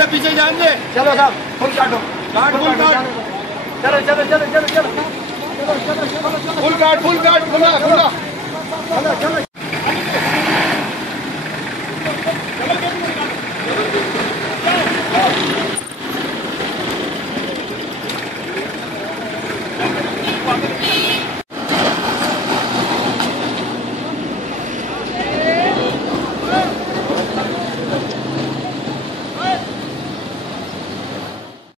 दे, पीछे जान दे। चलो साहब, फुल काटो, फुल काट। चलो चलो चलो चलो चलो फुल काट, खुला खुला। चलो चलो।